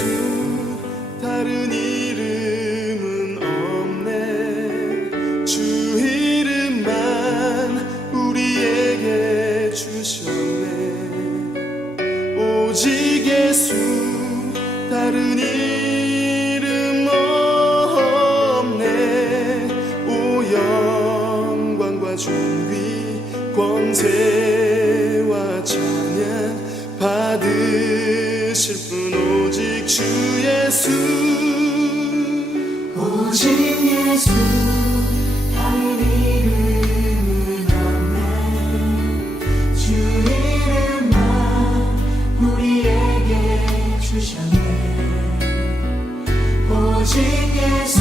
예수 다른 이름은 없네. 주 이름만 우리에게 주셨네. 오직 예수 다른 이름 없네. 오 영광과 존귀 권세와 찬양 받으실 분 오직 주 예수. 오직 예수 다른 이름은 없네. 주 이름만 우리에게 주셨네. 오직 예수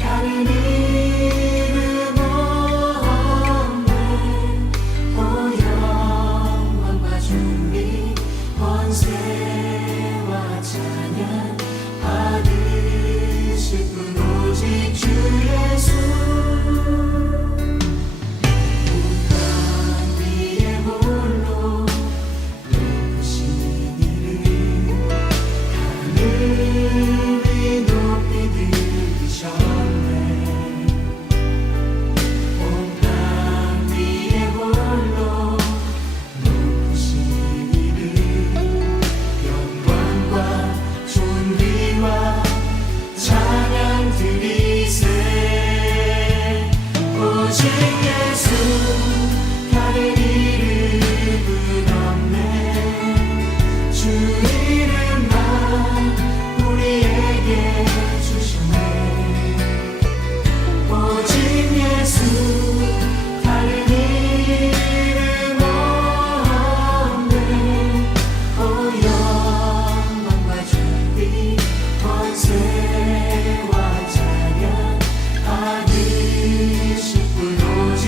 다른 이름 없네. 오 영광과 존귀 권세와 찬양 받으실 분 오직 주 예수. 온 땅 위에 홀로 높으신 이름 하늘이 높이 들으셨네. 온 땅 위에 홀로 높으신 이름 영광과 존귀와 찬양 드리세. 오직 예수 다른 이름은 없네. 주 이름만 우리에게 주셨네. 오직 예수 다른 이름 없네. 오 영광과 존귀 권세와 찬양 받으실 분 오직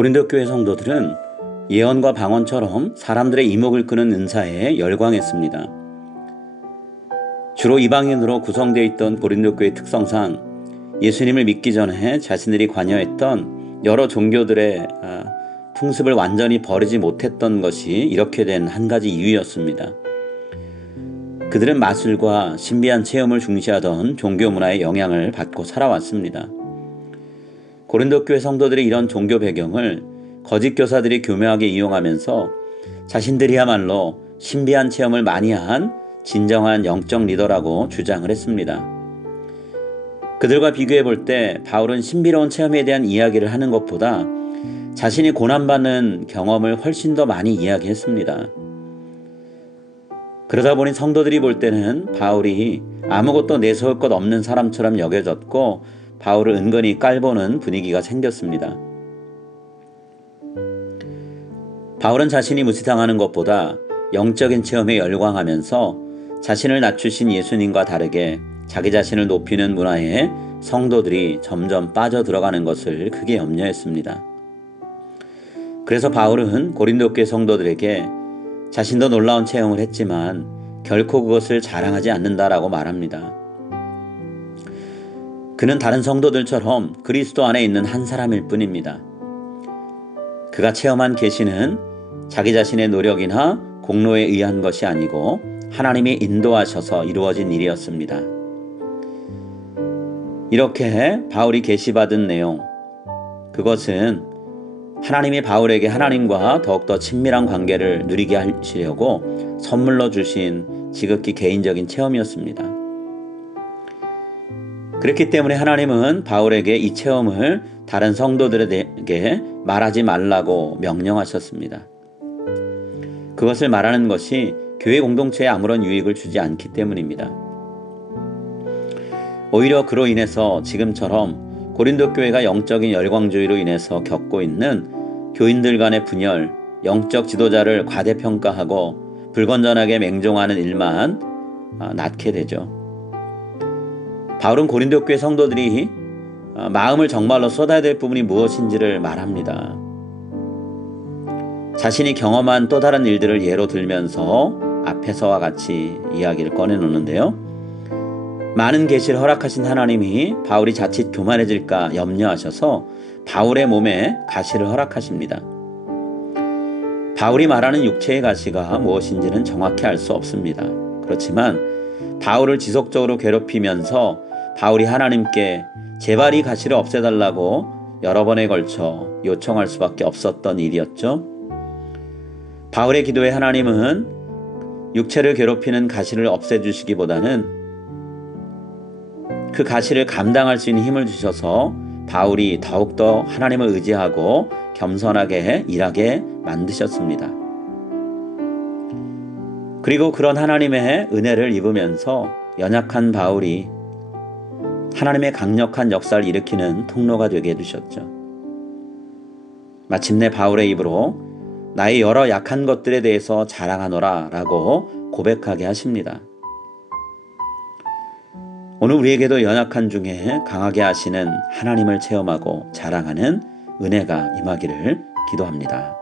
고린도 교회 성도들은 예언과 방언처럼 사람들의 이목을 끄는 은사에 열광했습니다. 주로 이방인으로 구성되어 있던 고린도 교회 특성상 예수님을 믿기 전에 자신들이 관여했던 여러 종교들의 풍습을 완전히 버리지 못했던 것이 이렇게 된 한 가지 이유였습니다. 그들은 마술과 신비한 체험을 중시하던 종교 문화의 영향을 받고 살아왔습니다. 고린도 교회 성도들의 이런 종교 배경을 거짓 교사들이 교묘하게 이용하면서 자신들이야말로 신비한 체험을 많이 한 진정한 영적 리더라고 주장을 했습니다. 그들과 비교해 볼 때 바울은 신비로운 체험에 대한 이야기를 하는 것보다 자신이 고난받는 경험을 훨씬 더 많이 이야기했습니다. 그러다 보니 성도들이 볼 때는 바울이 아무것도 내세울 것 없는 사람처럼 여겨졌고 바울을 은근히 깔보는 분위기가 생겼습니다. 바울은 자신이 무시당하는 것보다 영적인 체험에 열광하면서 자신을 낮추신 예수님과 다르게 자기 자신을 높이는 문화에 성도들이 점점 빠져들어가는 것을 크게 염려했습니다. 그래서 바울은 고린도 교회 성도들에게 자신도 놀라운 체험을 했지만 결코 그것을 자랑하지 않는다라고 말합니다. 그는 다른 성도들처럼 그리스도 안에 있는 한 사람일 뿐입니다. 그가 체험한 계시는 자기 자신의 노력이나 공로에 의한 것이 아니고 하나님이 인도하셔서 이루어진 일이었습니다. 이렇게 바울이 계시받은 내용, 그것은 하나님이 바울에게 하나님과 더욱더 친밀한 관계를 누리게 하시려고 선물로 주신 지극히 개인적인 체험이었습니다. 그렇기 때문에 하나님은 바울에게 이 체험을 다른 성도들에게 말하지 말라고 명령하셨습니다. 그것을 말하는 것이 교회 공동체에 아무런 유익을 주지 않기 때문입니다. 오히려 그로 인해서 지금처럼 고린도 교회가 영적인 열광주의로 인해서 겪고 있는 교인들 간의 분열, 영적 지도자를 과대평가하고 불건전하게 맹종하는 일만 낳게 되죠. 바울은 고린도 교회 성도들이 마음을 정말로 쏟아야 될 부분이 무엇인지를 말합니다. 자신이 경험한 또 다른 일들을 예로 들면서 앞에서와 같이 이야기를 꺼내놓는데요. 많은 계시를 허락하신 하나님이 바울이 자칫 교만해질까 염려하셔서 바울의 몸에 가시를 허락하십니다. 바울이 말하는 육체의 가시가 무엇인지는 정확히 알 수 없습니다. 그렇지만 바울을 지속적으로 괴롭히면서 바울이 하나님께 제발 이 가시를 없애달라고 여러 번에 걸쳐 요청할 수밖에 없었던 일이었죠. 바울의 기도에 하나님은 육체를 괴롭히는 가시를 없애주시기보다는 그 가시를 감당할 수 있는 힘을 주셔서 바울이 더욱더 하나님을 의지하고 겸손하게 일하게 만드셨습니다. 그리고 그런 하나님의 은혜를 입으면서 연약한 바울이 하나님의 강력한 역사를 일으키는 통로가 되게 해주셨죠. 마침내 바울의 입으로 나의 여러 약한 것들에 대해서 자랑하노라 라고 고백하게 하십니다. 오늘 우리에게도 연약한 중에 강하게 하시는 하나님을 체험하고 자랑하는 은혜가 임하기를 기도합니다.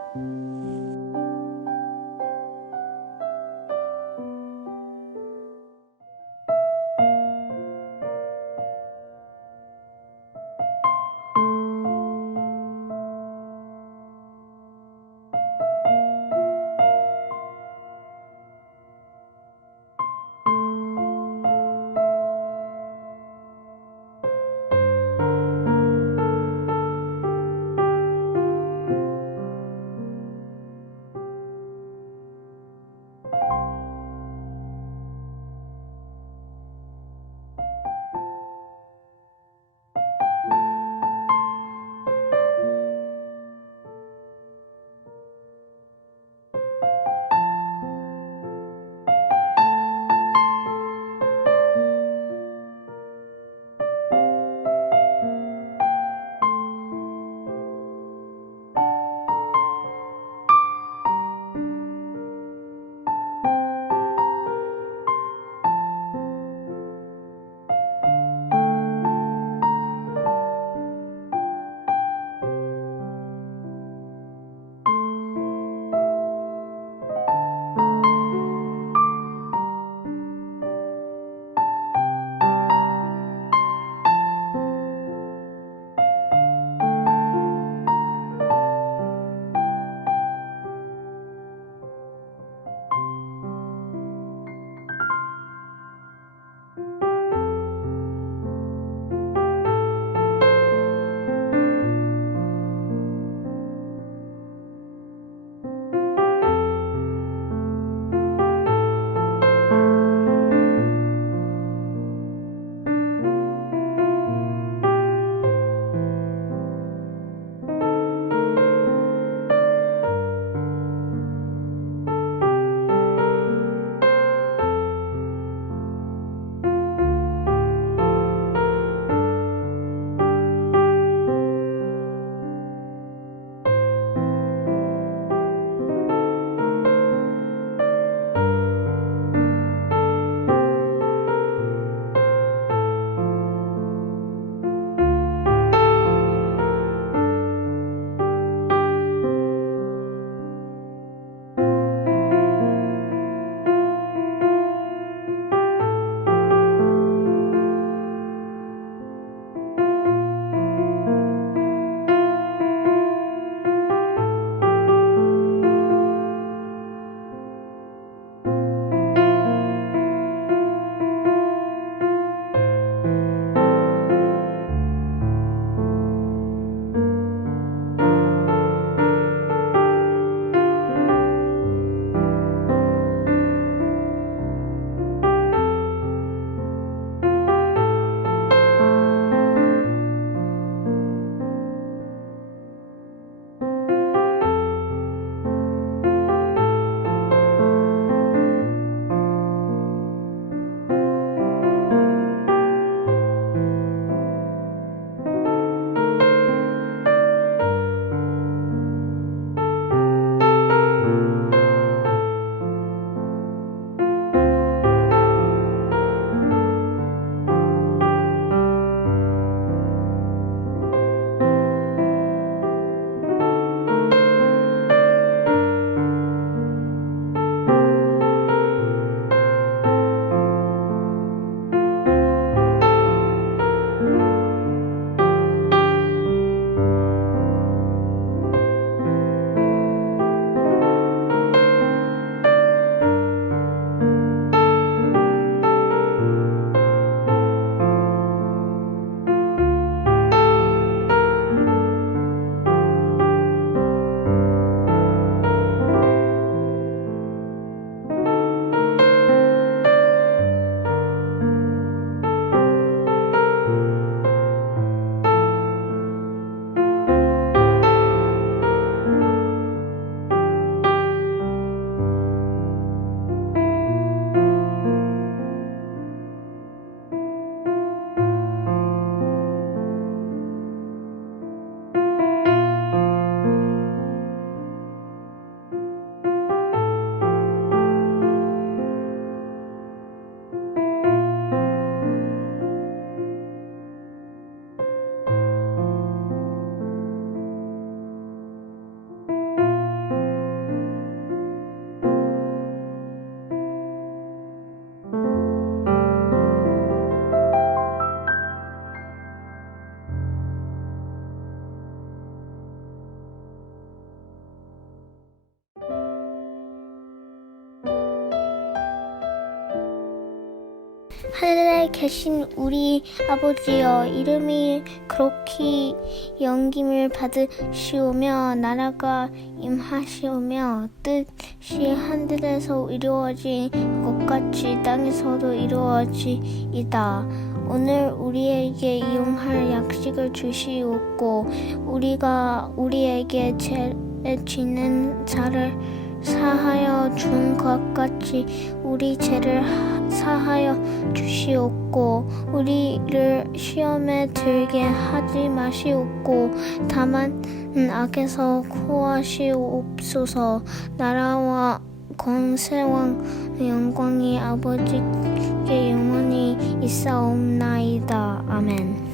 하늘에 계신 우리 아버지여, 이름이 그렇게 영김을 받으시오며 나라가 임하시오며 뜻이 하늘에서 이루어진 것 같이 땅에서도 이루어지이다. 오늘 우리에게 이용할 약식을 주시옵고 우리가 우리에게 죄 지는 자를 사하여 준 것 같이 우리 죄를 사하여 주시옵고 우리를 시험에 들게 하지 마시옵고 다만 악에서 구하시옵소서. 나라와 권세와 영광이 아버지께 영원히 있사옵나이다. 아멘.